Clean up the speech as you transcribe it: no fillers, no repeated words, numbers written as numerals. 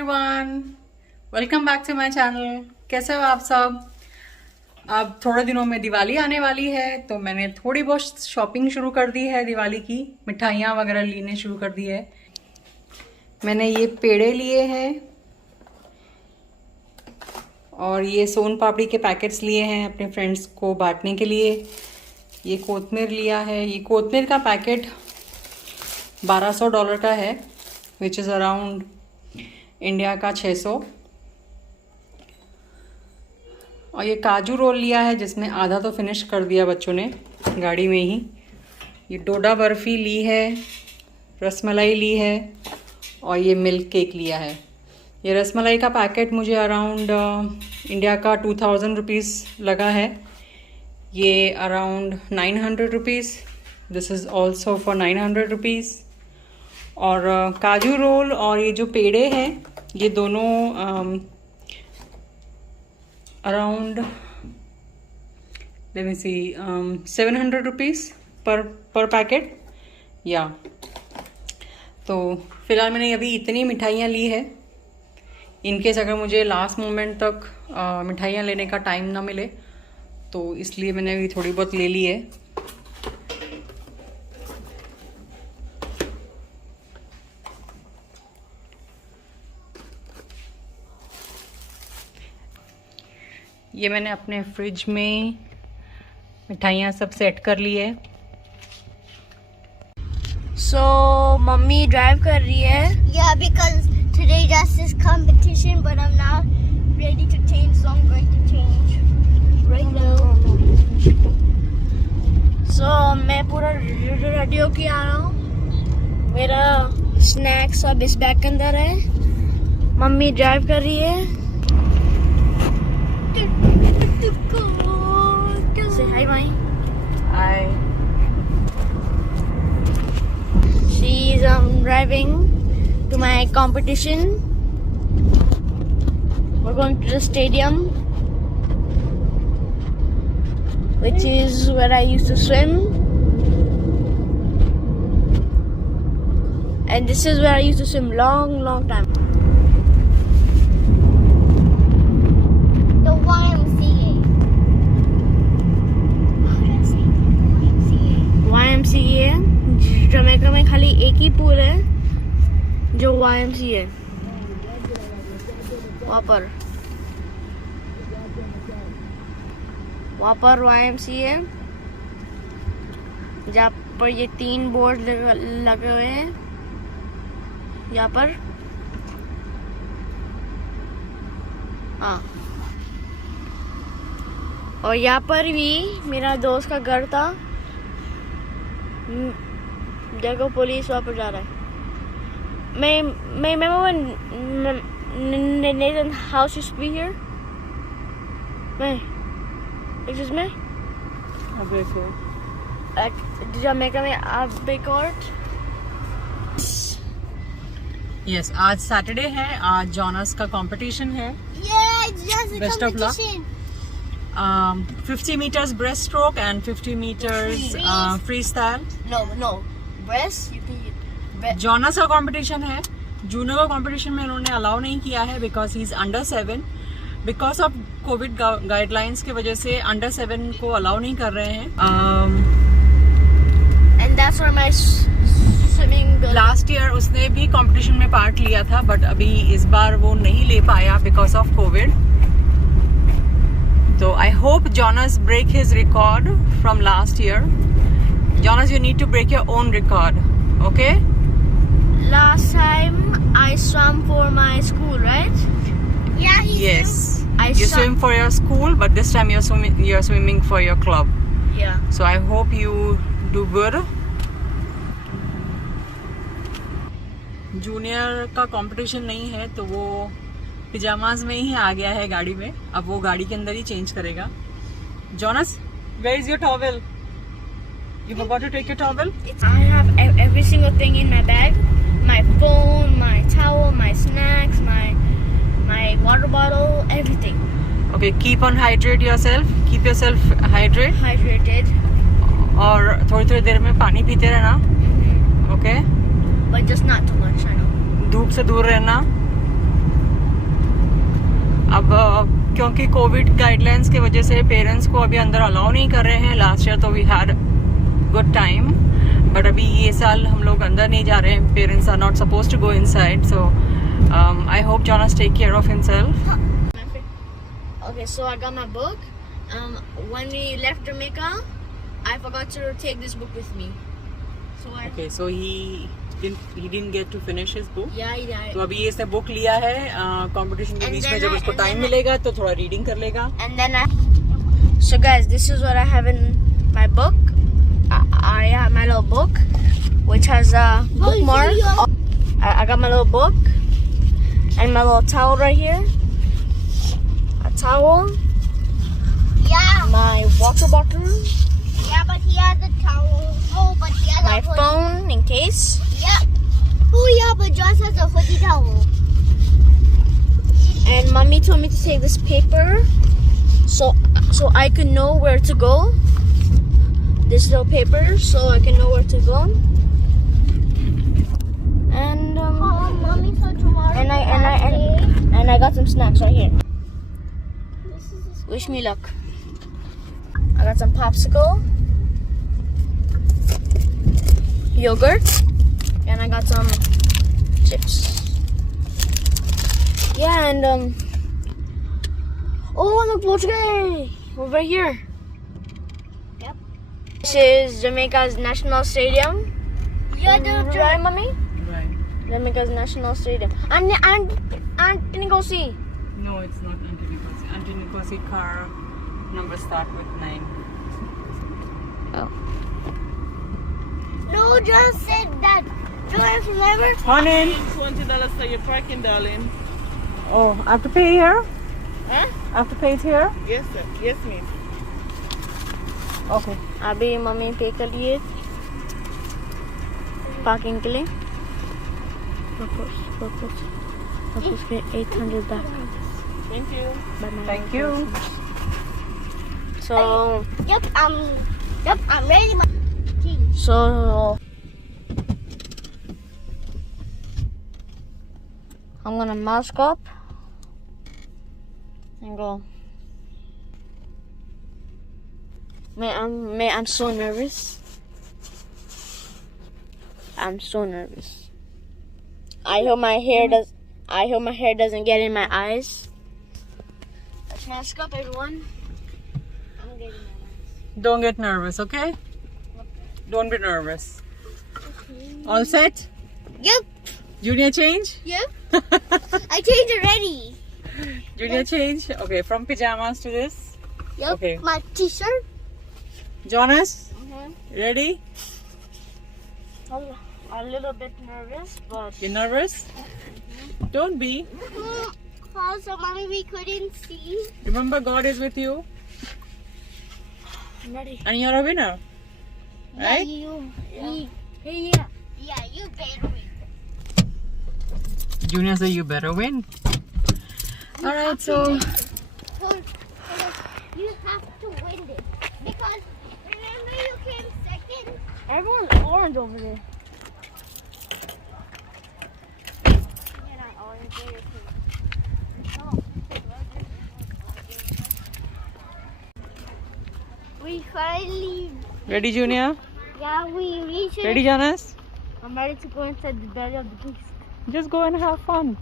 Everyone, welcome back to my channel. कैसे हो आप सब? अब थोड़े दिनों में दिवाली आने वाली है तो मैंने थोड़ी बहुत शॉपिंग शुरू कर दी है। दिवाली की मिठाइयाँ वगैरह लेने शुरू कर दी है। मैंने ये पेड़े लिए हैं और ये सोन पापड़ी के पैकेट्स लिए हैं अपने फ्रेंड्स को बांटने के लिए। ये कोतमीर लिया है। ये कोतमीर का पैकेट $1200 का है, विच इज़ अराउंड इंडिया का 600। और ये काजू रोल लिया है जिसमें आधा तो फिनिश कर दिया बच्चों ने गाड़ी में ही। ये डोडा बर्फ़ी ली है, रसमलाई ली है और ये मिल्क केक लिया है। ये रसमलाई का पैकेट मुझे अराउंड इंडिया का 2000 रुपीज़ लगा है। ये around 900 rupees. This is also for 900 rupees. और काजू रोल और ये जो पेड़े हैं ये दोनों अराउंड लेट मी सी 700 रुपीज़ पर पैकेट या। तो फ़िलहाल मैंने अभी इतनी मिठाइयाँ ली है। इनकेस अगर मुझे लास्ट मोमेंट तक मिठाइयाँ लेने का टाइम ना मिले तो इसलिए मैंने अभी थोड़ी बहुत ले ली है। ये मैंने अपने फ्रिज में मिठाइयाँ सब सेट कर ली है। So मम्मी ड्राइव कर रही है। Yeah, because today that's this competition, but I'm not ready to change, so I'm going to change right now. So मैं पूरा रेडी होके आ रहा हूँ। मेरा स्नैक्स सब इस बैग के अंदर है। मम्मी ड्राइव कर रही है। Say hi, Mai. Hi. She's driving to my competition. We're going to the stadium, which is where I used to swim, and this is where I used to swim long time. The YMCA. YMCA Jamaica में खाली एक ही pool है जो YMCA वहाँ पर YMCA जहाँ पर ये 3 बोर्ड लगे हुए हैं यहाँ पर। हाँ, और यहाँ पर भी मेरा दोस्त का घर था। देखो पुलिस वहाँ पर जा रहा है। मैं Nathan house used to be here. May, excuse me. Jamaica में Abbey Court. यस, आज सैटरडे है। आज जॉनस का कंपटीशन है। Yeah, it's just a Best of luck. competition. 50 meters breaststroke and 50 meters freestyle. No. Breast, you can. Jonas का competition है। Junior का competition में उन्होंने अलाउ नहीं किया है because he is under 7। Because of covid guidelines की वजह से अंडर 7 को अलाउ नहीं कर रहे हैं। And that's where my swimming. Last year उसने भी कंपटीशन में पार्ट लिया था बट अभी इस बार वो नहीं ले पाया बिकॉज ऑफ कोविड। तो I hope Jonas break his record from last year. Jonas, you need to break your own record, okay? Last time I swam for my school, right? Yeah, he's Yes. I You swim for your school, but this time you're swimming for your club. Yeah. So I hope you do good. Junior का competition नहीं है तो वो पिजामाज में ही आ गया है गाड़ी में। अब वो गाड़ी के अंदर ही चेंज करेगा। Jonas, where is your towel? You forgot to take your towel? I have every single thing in my bag. My phone, my towel, my snacks, my water bottle, everything. Okay, keep on hydrate yourself. Keep yourself Hydrated. और थोड़ी देर में पानी पीते रहना, okay? But just not too much, I know. धूप से दूर रहना। अब क्योंकि कोविड गाइडलाइंस की वजह से पेरेंट्स को अभी अंदर अलाउ नहीं कर रहे हैं. लास्ट ईयर तो we had good time, but अभी ये साल हम लोग अंदर नहीं जा रहे हैं. Parents are not supposed to go inside, so I hope Jonas take care of himself. Okay, so I got my book. When we left Jamaica, I forgot to take this book with me. So I Okay, so he didn't get to finish his book. yeah. तो अभी इसने book लिया है. Competition के And beach then में जब I- उसको and time then I- मिलेगा तो थोड़ा रीडिंग कर लेगा. And then so guys, this is what I have in my book. I have my little book, which has a bookmark. I got my little book and my little towel right here. A towel, Yeah, my water bottle, yeah, but he has a towel. Oh, but he has my a hoodie. phone in case. Yeah. Oh, yeah, but Josh has a hoodie towel. And mommy told me to take this paper so I can know where to go. This little paper so I can know where to go. And Mommy said tomorrow. and I got some snacks right here. This is his- Wish me luck. I got some popsicle, yogurt, and I got some chips. Yeah, and oh, look, Portugal over here. Yep. This is Jamaica's national stadium. You're the Right, mommy? Right. Jamaica's national stadium. And Antigua. No, it's not Antinikosi. Antinikosi car number start with 9. No, Josh said that. Josh, remember? Morning. $20 for your parking, darling. Oh, I have to pay here? Huh? I have to pay it here? Yes, sir. Yes, miss. Okay. अभी mummy पे कर लिए parking के लिए उसके 800 back. Thank you. Thank you. So Yep, I'm ready. so I'm gonna mask up and go. I'm so nervous. I'm so nervous. I hope my hair doesn't get in my eyes. Let's mask up, everyone. I'm getting my eyes. Don't get nervous, okay? Don't be nervous. All set? Yep, Junior change? yep. I changed already. Junior change? Okay, from pajamas to this. Yep, Okay. my t-shirt. Jonas, ready? A little bit nervous, but You nervous? Don't be. Also, mommy, we couldn't see. Remember, God is with you I'm ready. and you're a winner. Right? Yeah, you better win. Junior said you better win. Alright, so You have to win this. Because remember you came second? Everyone's orange over there. You're not orange, you're pink. We finally, ready, Junior? yeah, we reached it. Ready, Jonas? I'm ready to go inside the belly of the beast. Just go and have fun.